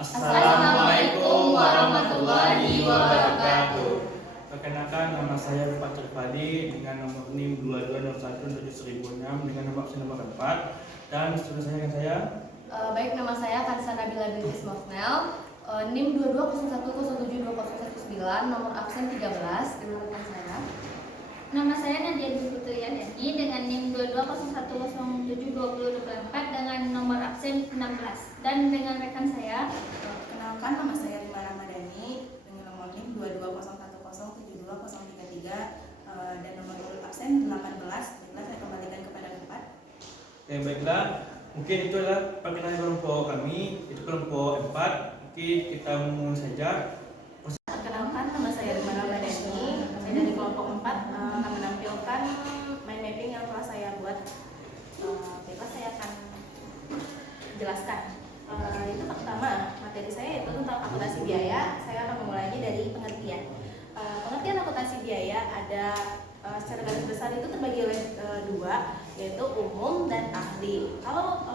Assalamualaikum warahmatullahi wabarakatuh. Perkenalkan, nama saya Pak Tripadi dengan nomor NIM 22017006 dengan nomor absen nomor 4 dan student saya yang saya. Baik, nama saya Kansa Nabila Bilqis Mofnel, NIM 2201072019, nomor absen 13 dengan rekan saya. Nama saya Nadia Dwi Putriyani dengan NIM 2201072024 dengan nomor absen 16 dan dengan rekan saya. Kenalkan, nama saya Rima Ramadhani dengan nomor NIM 2201072033 dan nomor urut absen 18. Baiklah, saya kembalikan kepada Bapak. Baiklah, mungkin itu adalah perkenalan kelompok kami, itu kelompok 4. Mungkin kita mulai saja. Perkenalkan, nama saya Rima Ramadhani, saya dari kelompok 4 akan menampilkan mind mapping yang telah saya buat. Baiklah, saya akan jelaskan. Itu pertama, materi saya yaitu tentang akuntansi biaya. Saya akan memulainya dari pengertian. Pengertian akuntansi biaya ada secara garis besar itu terbagi oleh dua, yaitu umum dan ahli. Kalau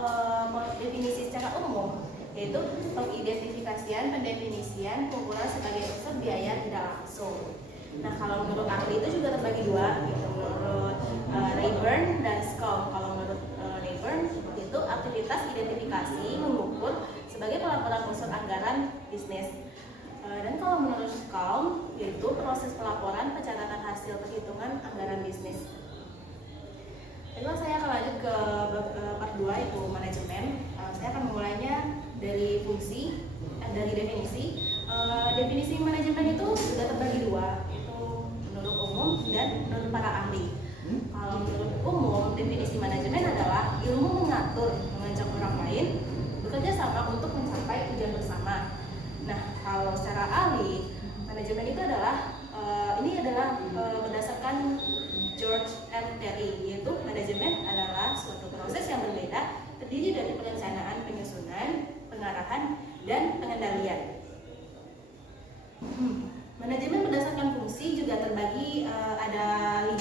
definisi secara umum yaitu pengidentifikasian, pendefinisian, pengumpulan sebagai unsur biaya tidak langsung. Nah, kalau menurut ahli itu juga terbagi dua, yaitu menurut Rayburn dan Scom. Kalau menurut Rayburn itu aktivitas identifikasi mengukur sebagai pelaporan unsur anggaran bisnis. Dan kalau menurut Scom yaitu proses pelaporan pencatatan hasil perhitungan anggaran bisnis. Lalu saya akan lanjut ke part 2 yaitu manajemen. Saya akan memulainya dari dari definisi. Definisi manajemen itu sudah terbagi dua, yaitu menurut umum dan menurut para ahli. Kalau menurut umum, definisi manajemen adalah ilmu mengatur, mengajak orang lain bekerja sama untuk mencapai tujuan bersama. Nah, kalau secara ahli, manajemen itu adalah berdasarkan George and Terry, yaitu manajemen adalah suatu proses yang berbeda, terdiri dari perencanaan, penyusunan, pengarahan, dan pengendalian. Manajemen berdasarkan fungsi juga terbagi ada 5.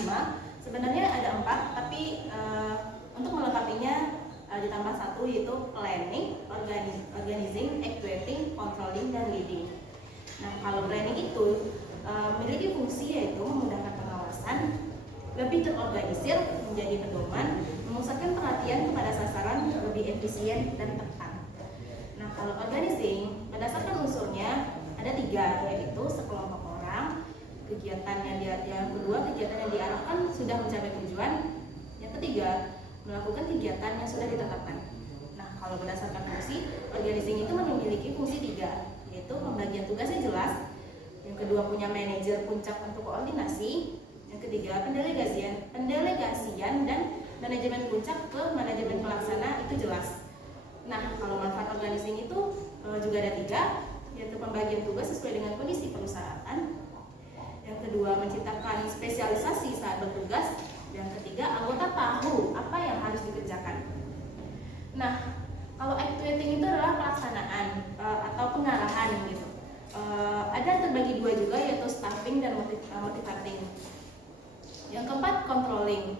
Sebenarnya ada 4, tapi untuk melengkapinya ditambah 1, yaitu planning, organizing, actuating, controlling, dan leading. Nah, kalau planning itu memiliki fungsi yaitu memudahkan pengawasan, lebih terorganisir, menjadi pedoman, memusatkan perhatian kepada sasaran, lebih efisien dan tepat. Nah, kalau organizing berdasarkan unsurnya ada 3, yaitu sekelompok orang, kegiatan yang kedua kegiatan yang diarahkan sudah mencapai tujuan, yang ketiga melakukan kegiatan yang sudah ditetapkan. Nah, kalau berdasarkan fungsi, organizing itu memiliki fungsi 3, yaitu pembagian tugasnya jelas, yang kedua punya manajer puncak untuk koordinasi, yang ketiga pendelegasian dan manajemen puncak ke manajemen pelaksana itu jelas. Nah, kalau manfaat organizing itu juga ada 3, yaitu pembagian tugas sesuai dengan kondisi perusahaan, yang kedua menciptakan spesialisasi saat bertugas, yang ketiga anggota tahu apa yang harus dikerjakan. Nah, kalau actuating itu adalah pelaksanaan atau pengarahan gitu. Ada terbagi 2 juga, yaitu staffing dan motivating. Yang keempat controlling.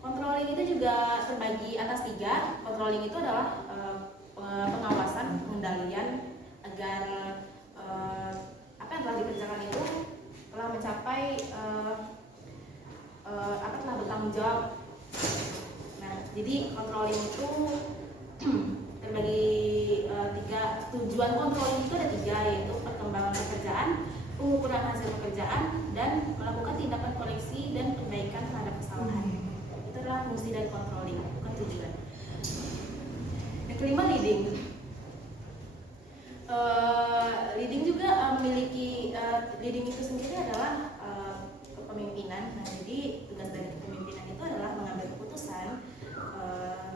Controlling itu juga terbagi atas 3. Controlling itu adalah pengawasan, pengendalian agar apa yang telah dikerjakan itu telah mencapai telah bertanggung jawab. Nah, jadi controlling itu terbagi 3. Tujuan controlling itu ada 3, yaitu perkembangan pekerjaan, pengukuran hasil pekerjaan, dan melakukan tindakan koreksi dan perbaikan terhadap kesalahan. Itu adalah fungsi dari controlling, bukan tujuan. Yang kelima leading. Leading juga memiliki leading itu sendiri adalah kepemimpinan. Nah, jadi tugas dari kepemimpinan itu adalah mengambil keputusan,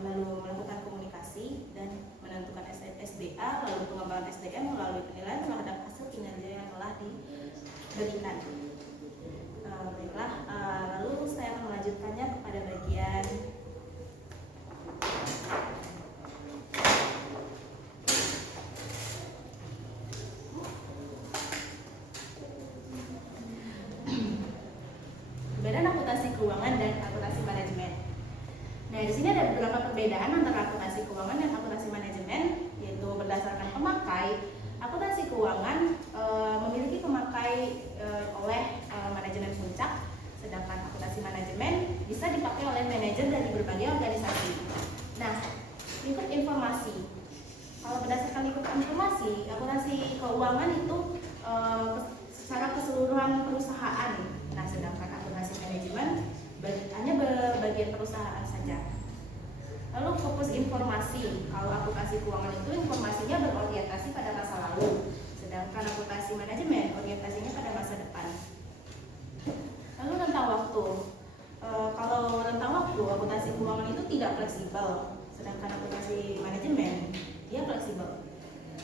lalu melakukan komunikasi dan menentukan SDA, lalu pengembangan SDM melalui penilaian terhadap hasil kinerja yang telah diberikan. Baiklah, lalu saya akan melanjutkannya kepada bagian perbedaan akuntansi keuangan dan akuntansi manajemen. Nah, di sini ada beberapa perbedaan antara akuntansi keuangan dan akuntansi manajemen, yaitu berdasarkan pemakai akuntansi keuangan memiliki pemakai oleh manajemen puncak, sedangkan akuntansi manajemen bisa dipakai oleh manajer dari berbagai organisasi. Nah, lingkup informasi. Kalau berdasarkan lingkup informasi, akuntansi keuangan itu secara keseluruhan perusahaan. Nah, sedangkan akuntansi manajemen hanya bagian perusahaan saja. Lalu fokus informasi. Kalau akuntansi keuangan itu informasinya berorientasi pada masa lalu, sedangkan akuntansi manajemen orientasinya pada masa depan. Lalu rentang waktu. Kalau rentang waktu, akuntansi keuangan itu tidak fleksibel, sedangkan akuntansi manajemen dia fleksibel.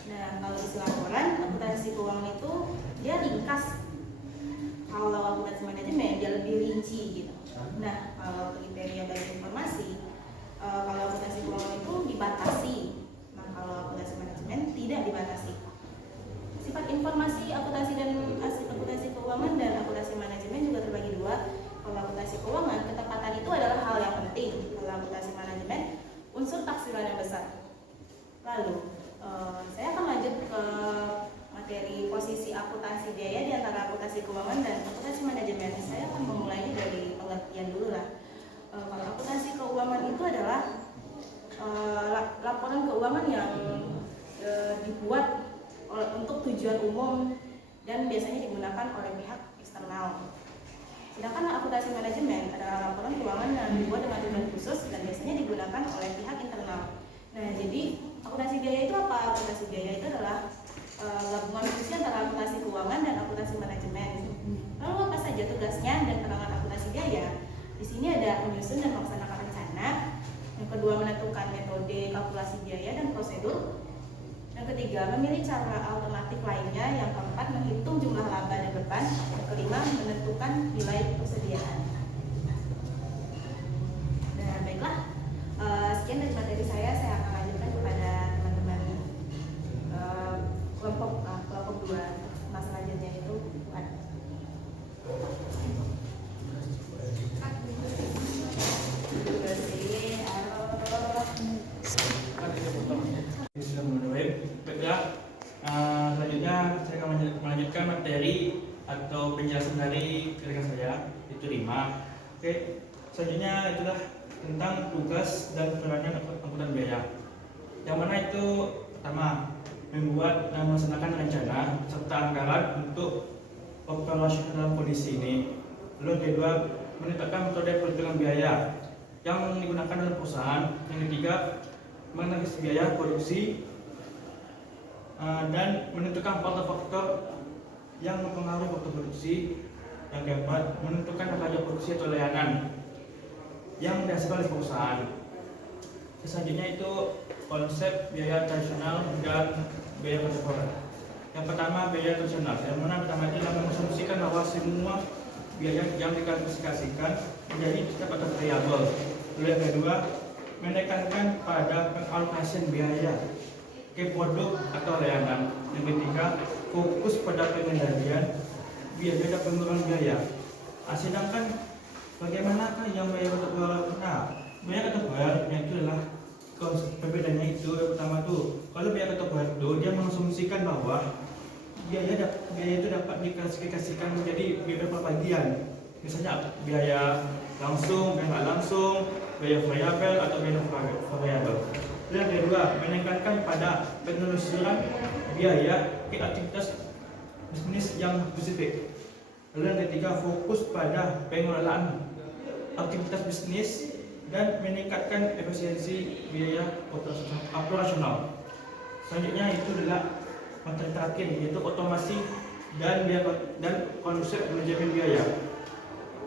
Nah, kalau istilah laporan, akuntansi keuangan itu dia ringkas. Kalau akuntansi manajemen dia lebih rinci gitu. Nah, kalau kriteria bagi informasi, kalau akuntansi keuangan itu dibatasi. Nah, kalau akuntansi manajemen tidak dibatasi. Sifat informasi akuntansi keuangan dan akuntansi manajemen juga terbagi dua. Kalau akuntansi keuangan, ketepatan itu adalah hal yang penting. Kalau akuntansi manajemen, unsur taksiran yang besar. Lalu, saya akan lanjut ke materi posisi akuntansi biaya di antara akuntansi keuangan dan akuntansi manajemen. Saya akan memulainya dari pengertian dulu lah. Kalau akuntansi keuangan itu adalah laporan keuangan yang dibuat untuk tujuan umum dan biasanya digunakan oleh pihak eksternal. Sedangkan akuntansi manajemen adalah laporan keuangan yang dibuat dengan tujuan khusus dan biasanya digunakan oleh pihak internal. Nah, jadi akuntansi biaya itu apa? Akuntansi biaya itu adalah gabungan fungsi antara akuntansi keuangan dan akuntansi manajemen. Lalu apa saja tugasnya dan perangan akuntansi biaya? Di sini ada menyusun dan melaksanakan rencana. Yang kedua, menentukan metode kalkulasi biaya dan prosedur. Yang ketiga, memilih cara alternatif lainnya. Yang keempat, menghitung jumlah laba dan beban. Yang kelima, menentukan nilai persediaan. Nah, baiklah. Sekian dari materi saya akan lanjutkan kepada teman-teman kelompok 2. Mas selanjutnya itu buat selanjutnya saya akan melanjutkan materi atau penjelasan dari rekan saya, itu 5. Oke, selanjutnya itulah tentang tugas dan peranan angkutan biaya. Yang mana itu pertama, membuat dan melaksanakan rencana serta anggaran untuk operasi dalam kondisi ini. Lalu yang kedua, menetapkan metode perhitungan biaya yang digunakan dalam perusahaan. Yang ketiga, menganalisis biaya produksi dan menentukan faktor-faktor yang mempengaruhi faktor produksi. Yang keempat, menentukan harga produksi atau layanan yang dihasilkan oleh perusahaan. Selanjutnya itu konsep biaya tradisional dan biaya kontemporer. Yang pertama, biaya tradisional. Yang mana pertama itu adalah mengasumsikan bahwa semua biaya yang diklasifikasikan menjadi tetap atau variabel. Lalu yang kedua, menekankan pada pengalokasian biaya ke produk atau layanan. Yang ketiga, fokus pada pengendalian biaya dan pengurangan biaya. Sedangkan bagaimanakah yang biaya kontemporer? Nah, biaya kontemporer itu adalah perbedaannya itu. Yang pertama tuh, kalau biaya kontemporer itu dia mengasumsikan bahwa biaya itu dapat diklasifikasikan menjadi beberapa bagian. Misalnya biaya langsung, biaya nggak langsung, biaya variabel atau biaya variabel. Yang kedua, menekankan pada penelusuran biaya ke aktivitas bisnis yang spesifik. Lalu yang ketiga, fokus pada pengelolaan aktivitas bisnis dan meningkatkan efisiensi biaya operasional. Selanjutnya itu adalah materi terakhir, yaitu otomasi dan konsep manajemen biaya.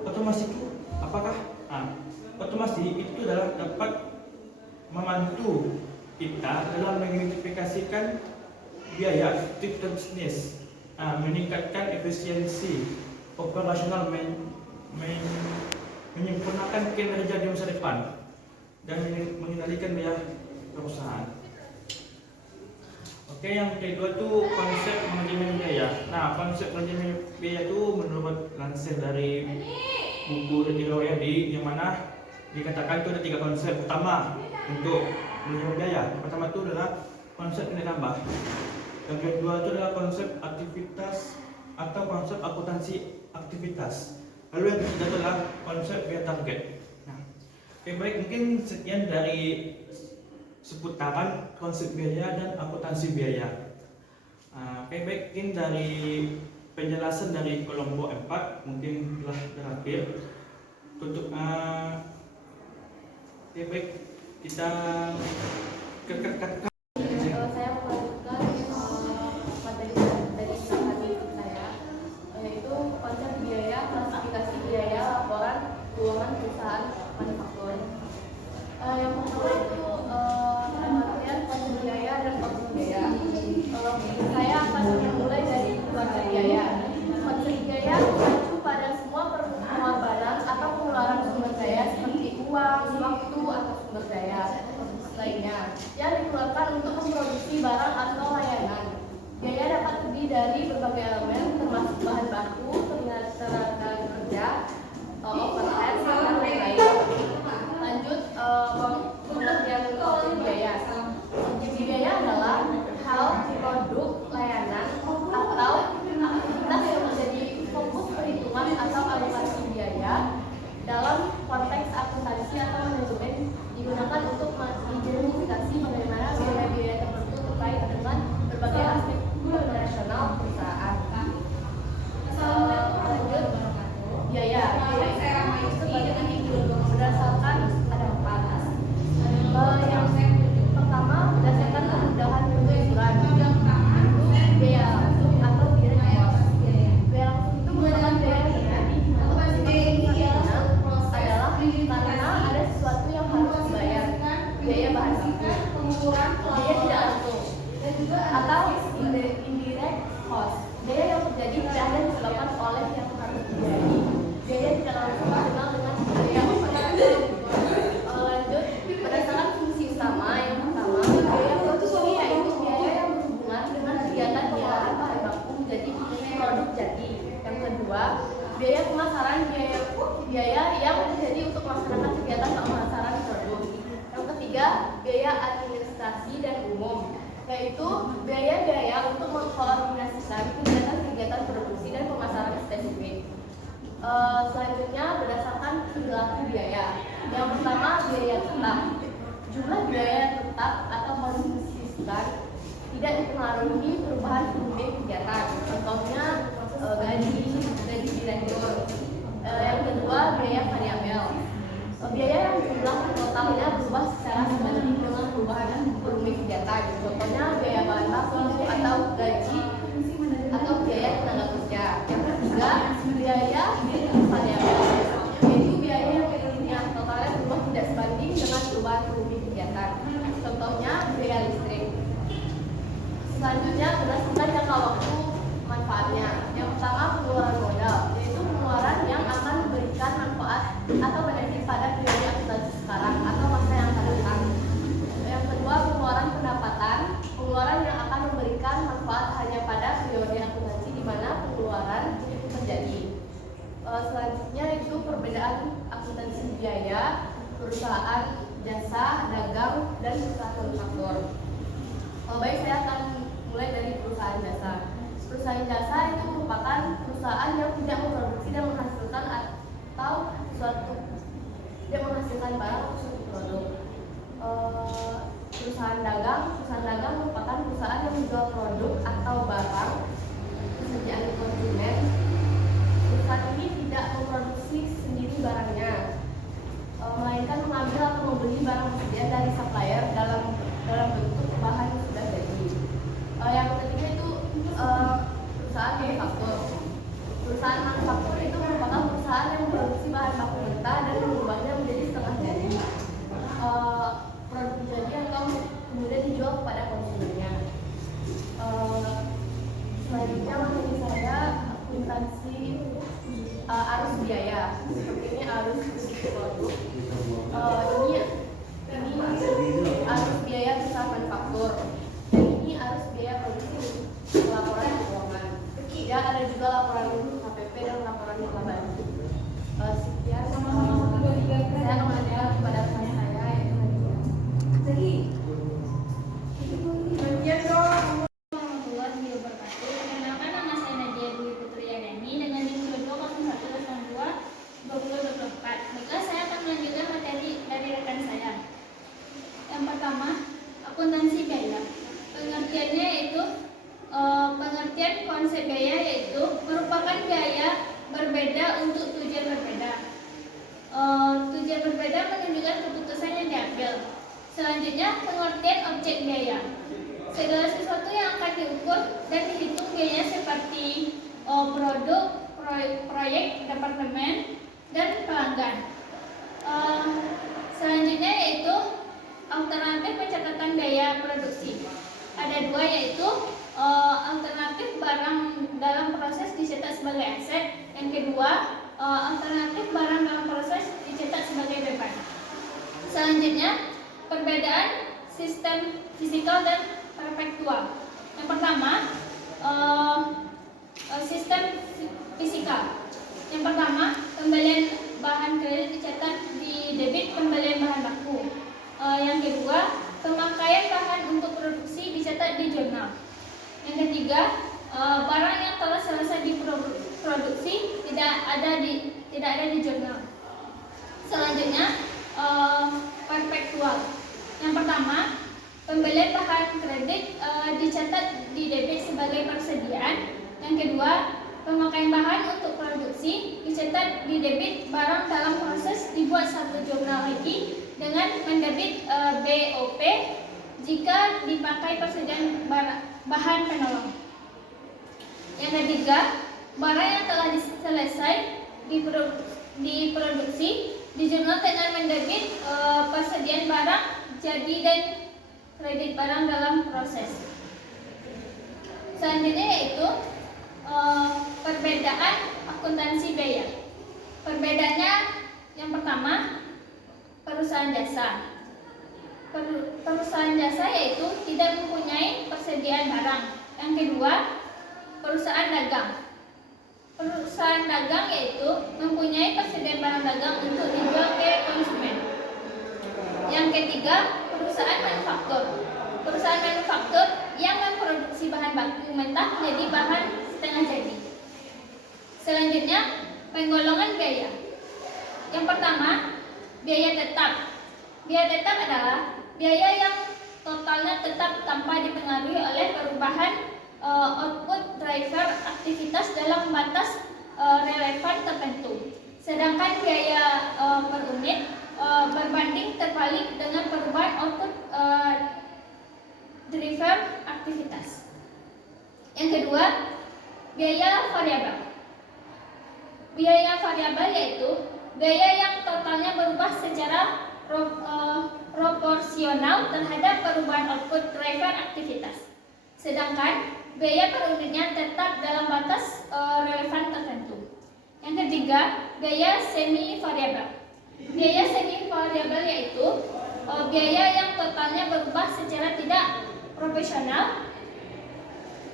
Otomasi itu apakah? Otomasi itu adalah dapat membantu kita dalam mengidentifikasikan biaya aktivitas bisnis, meningkatkan efisiensi operasional, menyempurnakan kinerja di masa depan, dan mengendalikan biaya perusahaan. Oke, yang kedua itu konsep manajemen biaya. Nah, konsep manajemen biaya itu menurut lansir dari buku Retiro Yadi, yang mana dikatakan itu ada 3 konsep utama untuk manajemen biaya. Pertama itu adalah konsep nilai tambah. Yang kedua itu adalah konsep aktivitas atau konsep akuntansi aktivitas. Lalu yang ketiga adalah konsep biaya target. Nah, oke baik, mungkin sekian dari seputaran konsep biaya dan akuntansi biaya. Oke baik, mungkin dari penjelasan dari kelompok 4 mungkin telah berakhir. Untuk oke baik, kita ke Saya melanjutkan materi dari tadi saya, yaitu konsep biaya, klasifikasi biaya, laporan keuangan perusahaan manufaktur. Yang pertama itu pengertian konsep biaya dan konsep biaya. Saya akan memulai dari konsep biaya. Konsep biaya mengacu pada semua pengorbanan atau pengeluaran sumber daya seperti uang, waktu, atau sumber daya lainnya yang dikeluarkan untuk memproduksi barang atau layanan. Biaya dapat terdiri dari berbagai elemen termasuk bahan baku, tenaga kerja, overhead, dan lain-lain. Lanjut, pengertian konsep biaya. Konsep biaya adalah hal, produk, layanan, atau aktivitas yang menjadi fokus perhitungan atau alokasi biaya dalam konteks akuntansi atau manajemen, digunakan untuk mengidentifikasi bagaimana biaya-biaya tertentu terkait dengan berbagai aspek operasional perusahaan. Lanjut, biaya. Berdasarkan ada 4. Yang pertama berdasarkan kemudahan penyusuran, itu biaya langsung atau biaya kos. Biaya langsung itu merupakan biaya yang terjadi atau penyebabnya adalah karena ada sesuatu yang harus dibayar, biaya bahan baku, biaya tidak langsung, atau indirect cost, biaya yang terjadi dan disebabkan oleh yang harus dibayar. Biaya tidak langsung dikenal dengan biaya operasional. Lanjut, berdasarkan fungsi utama, yang pertama biaya produksi, yaitu biaya yang berhubungan dengan kegiatan pengolahan bahan baku menjadi produk jadi. Yang kedua, biaya pemasaran, biaya yang terjadi untuk melaksanakan kegiatan pemasaran produk. Yang ketiga, biaya administrasi dan umum, yaitu biaya-biaya untuk mengkoordinasikan kegiatan produksi dan pemasaran spesifik. Selanjutnya berdasarkan perilaku biaya. Yang pertama, biaya tetap. Jumlah biaya tetap atau konsisten tidak dipengaruhi perubahan volume kegiatan. Contohnya gaji direktur. Yang kedua, biaya variabel. Biaya yang jumlah totalnya berubah secara sebanding dengan perubahan volume kegiatan. Contohnya biaya bahan baku atau gaji atau biaya tenaga kerja. Yang ketiga, biaya variabel, yaitu biaya yang totalnya berubah tidak sebanding dengan perubahan volume kegiatan. Contohnya biaya listrik. Selanjutnya berdasarkan jangka waktu manfaatnya. Yang pertama, pengeluaran modal, yaitu pengeluaran yang akan memberikan manfaat atau benefit pada periode akuntansi sekarang atau masa yang akan datang. Yang kedua, pengeluaran pendapatan, pengeluaran yang akan memberikan manfaat hanya pada periode akuntansi di mana pengeluaran terjadi. Selanjutnya itu perbedaan akuntansi biaya, perusahaan jasa, dagang, dan perusahaan manufaktur. Baik, saya akan mulai dari perusahaan jasa. Perusahaan jasa itu merupakan perusahaan yang tidak memproduksi dan menghasilkan atau suatu tidak menghasilkan barang atau suatu produk. Perusahaan dagang merupakan perusahaan yang menjual produk atau barang kesediaan konsumen. Perusahaan ini tidak memproduksi sendiri barangnya, melainkan mengambil atau membeli barang tersediaan dari supplier dalam bentuk bahan yang sudah jadi. Yang ketiga itu perusahaan manufaktur. Perusahaan manufaktur itu merupakan perusahaan yang memproduksi bahan baku mentah dan mengubahnya menjadi setengah jadi produk jadi atau kemudian dijual kepada konsumennya. Selanjutnya materi saya akuntansi arus biaya. Seperti ini arus produk. Ini arus biaya perusahaan manufaktur. Dan ini arus biaya produksi laporan keuangan. Ya, ada juga laporan KPP dan laporan laba. Sekian. Saya akan melanjutkan kepada rekan saya yaitu Nadia. konsep biaya yaitu merupakan biaya berbeda untuk tujuan berbeda. Tujuan berbeda menunjukkan keputusan yang diambil. Selanjutnya, pengertian objek biaya. Segala sesuatu yang akan diukur dan dihitung biayanya seperti produk, proyek, departemen, dan pelanggan. Selanjutnya yaitu alternatif pencatatan biaya produksi. Ada dua, yaitu alternatif barang dalam proses dicetak sebagai aset. Yang kedua, alternatif barang dalam proses dicetak sebagai beban. Selanjutnya, perbedaan sistem fisikal dan perpektual. Yang pertama, sistem fisikal. Yang pertama, pembelian bahan kredit dicetak di debit pembelian bahan baku. Yang kedua, pemakaian bahan untuk produksi dicetak di jurnal. Yang ketiga, barang yang telah selesai diproduksi tidak ada di jurnal. Selanjutnya, perpektual. Yang pertama, pembelian bahan kredit dicatat di debit sebagai persediaan. Yang kedua, pemakaian bahan untuk produksi dicatat di debit barang dalam proses dibuat satu jurnal lagi dengan mendebit BOP jika dipakai persediaan bahan penolong. Yang ketiga, barang yang telah selesai diproduksi di jurnal dengan mendebit persediaan barang jadi dan kredit barang dalam proses. Selanjutnya yaitu perbedaan akuntansi biaya. Perbedaannya yang pertama, perusahaan jasa. Perusahaan jasa yaitu tidak mempunyai persediaan barang. Yang kedua, perusahaan dagang. Perusahaan dagang yaitu mempunyai persediaan barang dagang untuk dijual ke konsumen. Yang ketiga, perusahaan manufaktur. Perusahaan manufaktur yang memproduksi bahan baku mentah menjadi bahan setengah jadi. Selanjutnya, penggolongan biaya. Yang pertama, biaya tetap. Biaya tetap adalah biaya yang totalnya tetap tanpa dipengaruhi oleh perubahan output driver aktivitas dalam batas relevan tertentu. Sedangkan biaya per unit berbanding terbalik dengan perubahan output driver aktivitas. Yang kedua, biaya variabel. Biaya variabel yaitu biaya yang totalnya berubah secara proporsional terhadap perubahan output driver aktivitas. Sedangkan biaya per unitnya tetap dalam batas relevan tertentu. Yang ketiga, biaya semi variabel. Biaya semi variabel yaitu biaya yang totalnya berubah secara tidak proporsional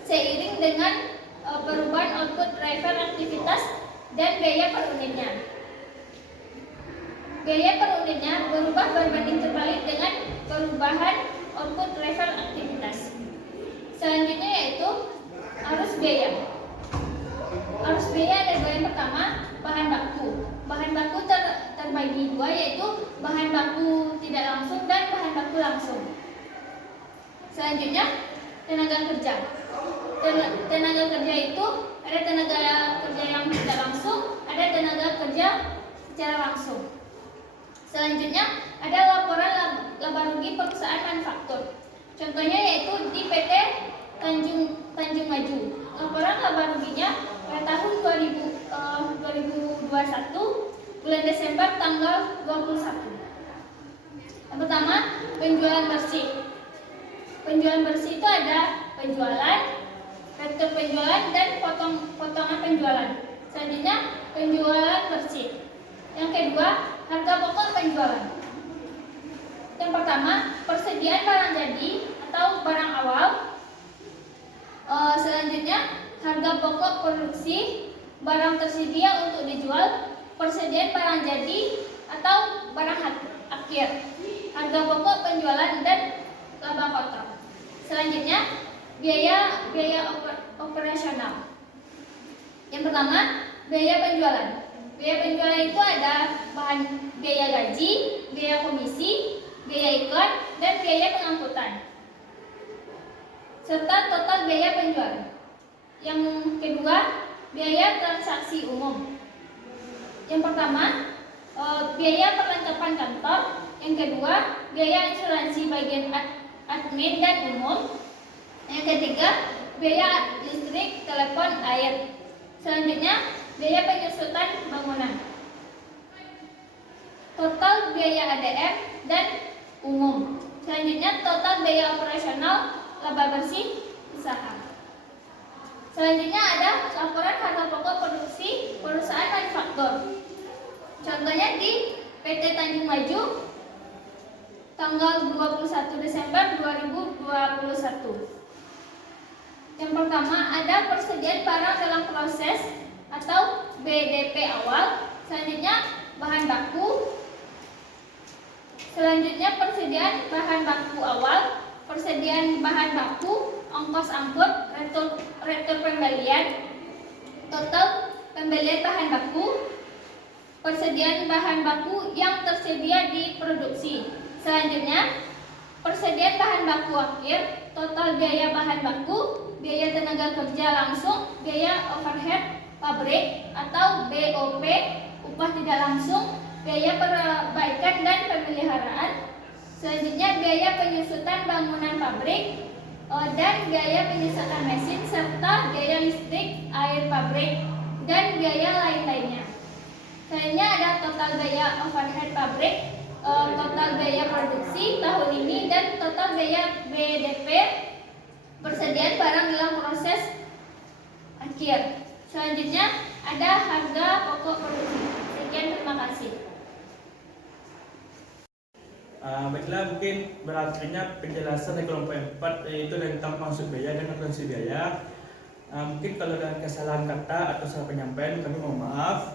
seiring dengan perubahan output driver aktivitas dan biaya per unitnya. Biaya per unitnya berubah berbanding terbalik dengan perubahan output driver aktivitas. Selanjutnya yaitu arus biaya. Arus biaya ada dua. Yang pertama, bahan baku. Bahan baku terbagi dua, yaitu bahan baku tidak langsung dan bahan baku langsung. Selanjutnya, tenaga kerja. Tenaga kerja itu ada tenaga kerja yang tidak langsung, ada tenaga kerja secara langsung. Selanjutnya, ada laporan laba rugi perusahaan manufaktur. Contohnya yaitu di PT Tanjung Maju. Laporan laba ruginya pada tahun 2021 bulan Desember tanggal 21. Yang pertama, penjualan bersih. Penjualan bersih itu ada penjualan, rektur penjualan, dan potongan penjualan. Selanjutnya, penjualan bersih. Yang kedua, harga pokok penjualan. Yang pertama, persediaan barang jadi atau barang awal. Selanjutnya, harga pokok produksi barang tersedia untuk dijual, persediaan barang jadi atau barang akhir, harga pokok penjualan, dan laba kotor. Selanjutnya, biaya operasional. Yang pertama, biaya penjualan. Biaya penjualan itu ada biaya gaji, biaya komisi, biaya iklan, dan biaya pengangkutan, serta total biaya penjualan. Yang kedua, biaya transaksi umum. Yang pertama, biaya perlengkapan kantor. Yang kedua, biaya asuransi bagian admin dan umum. Yang ketiga, biaya listrik, telepon, air. Selanjutnya, biaya penyusutan bangunan. Total biaya ADM dan umum. Selanjutnya, total biaya operasional laba bersih usaha. Selanjutnya ada laporan harga pokok produksi perusahaan manufaktur. Contohnya di PT Tanjung Maju tanggal 21 Desember 2021. Yang pertama ada persediaan barang dalam proses atau BDP awal. Selanjutnya bahan baku. Selanjutnya persediaan bahan baku awal, persediaan bahan baku, ongkos angkut, retur pembelian, total pembelian bahan baku, persediaan bahan baku yang tersedia di produksi. Selanjutnya persediaan bahan baku akhir, total biaya bahan baku, biaya tenaga kerja langsung, biaya overhead pabrik atau BOP, upah tidak langsung, biaya perbaikan dan pemeliharaan. Selanjutnya biaya penyusutan bangunan pabrik dan biaya penyusutan mesin serta biaya listrik, air pabrik dan biaya lain-lainnya. Selanjutnya ada total biaya overhead pabrik, total biaya produksi tahun ini dan total biaya BDP persediaan barang dalam proses akhir. Selanjutnya ada harga pokok produksi. Sekian, terima kasih. Baiklah, mungkin berakhirnya penjelasan dari kelompok 4 yaitu tentang maksud biaya dan akuntansi biaya. Mungkin kalau ada kesalahan kata atau salah penyampaian kami mohon maaf.